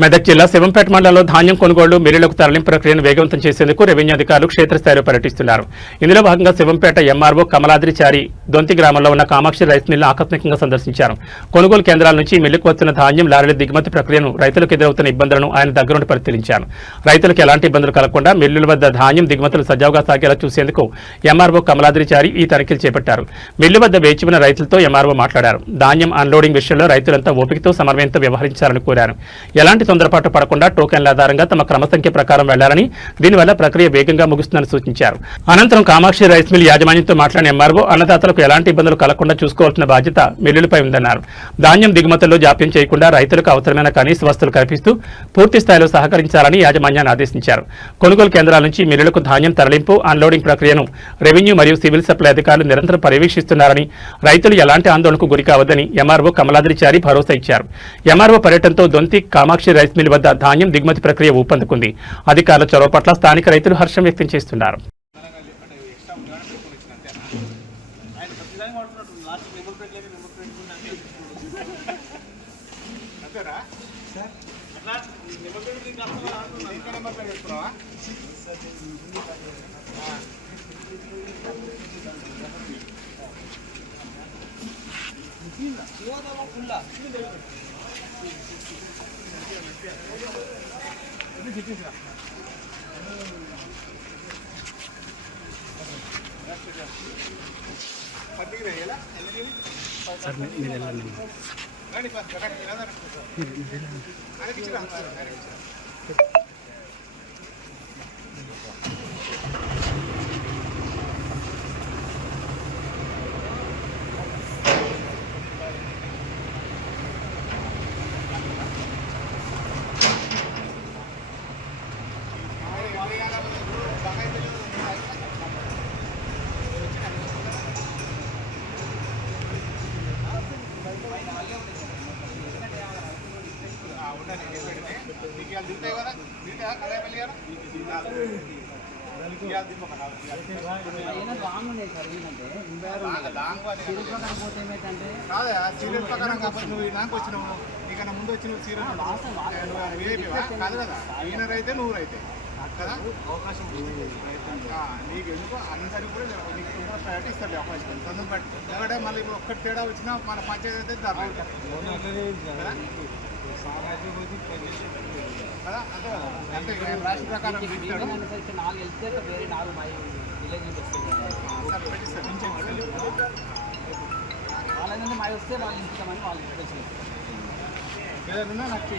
మెదక్ జిల్లా శివంపేట మండలంలో ధాన్యం కొనుగోళ్లు మిల్లులకు తరలింపు ప్రక్రియను వేగవంతం చేసేందుకు రెవెన్యూ అధికారులు క్షేత్రస్థాయిలో పర్యటిస్తున్నారు. ఇందులో భాగంగా శివంపేట ఎంఆర్ఓ కమలాద్రిచారి దొంతి గ్రామంలో ఉన్న కామాక్షి రైస్ మిల్లు ఆకస్మికంగా సందర్శించారు. కొనుగోలు కేంద్రాల నుంచి మిల్లుకు వస్తున్న ధాన్యం లారీల దిగుమతి ప్రక్రియను రైతులకు ఎదురవుతున్న ఇబ్బందులను ఆయన దగ్గరుండి పరిశీలించారు. రైతులకు ఎలాంటి ఇబ్బందులు కలగకుండా మిల్లుల వద్ద ధాన్యం దిగుమతులు సజావుగా సాగేలా చూసేందుకు ఎంఆర్ఓ కమలాద్రిచారి ఈ తనిఖీలు చేపట్టారు. మిల్లు వద్ద వేచి ఉన్న రైతులతో ఎంఆర్ఓ మాట్లాడారు. ధాన్యం అన్లోడింగ్ విషయంలో రైతులంతా ఓపికతో సమన్వయంతో వ్యవహరించాలని కోరారు. ఎలాంటి తొందరపాటు పడకుండా టోకెన్ల ఆధారంగా తమ క్రమసంఖ్య ప్రకారం వెళ్లాలని, దీనివల్ల ప్రక్రియ వేగంగా ముగుస్తుందని సూచించారు. అనంతరం కామాక్షి రైస్ మిల్ యాజమాన్యంతో మాట్లాడిన ఎంఆర్ఓ అన్నదాతలకు ఎలాంటి ఇబ్బందులు కలగకుండా చూసుకోవాల్సిన బాధ్యత మిల్లులపై ఉందన్నారు. ధాన్యం దిగుమతుల్లో జాప్యం చేయకుండా రైతులకు అవసరమైన కనీస వస్తువులు కల్పిస్తూ పూర్తి స్థాయిలో సహకరించాలని యాజమాన్యాన్ని ఆదేశించారు. కొనుగోలు కేంద్రాల నుంచి మిల్లులకు ధాన్యం తరలింపు, అన్లోడింగ్ ప్రక్రియను రెవెన్యూ మరియు సివిల్ సప్లై అధికారులు నిరంతరం పర్యవేక్షిస్తున్నారని, రైతులు ఎలాంటి ఆందోళనకు గురి కావద్దని ఎంఆర్ఓ కమలాద్రిచారి భరోసా ఇచ్చారు. ఎంఆర్ఓ పర్యటనతో దొంతి కామాక్షి రైస్ మిల్ వద్ద ధాన్యం దిగుమతి ప్రక్రియ ఊపందుకుంది. అధికారుల చొరవ పట్ల స్థానిక రైతులు హర్షం వ్యక్తం చేస్తున్నారు. సీరియల్ ప్రకారం కాబట్టి నువ్వు నాకు వచ్చినావు, నీకన్నా ముందు వచ్చిన సీరియల్ కాదు కదా. ఈయనర్ అయితే నువ్వు రైతే కదా, అవకాశం నీకు ఎందుకు అందరికీ కూడా నీకు తొందర ప్రయారిటీ ఇస్తారు అవకాశం తొందర బట్టి. ఎందుకంటే మళ్ళీ ఇప్పుడు ఒక్కటి తేడా వచ్చినా మన పంచాయతీ అయితే కదా. అంటే రాష్ట్ర ప్రకారం వాళ్ళ వస్తే వాళ్ళు ఇంటికమని వాళ్ళు నాకు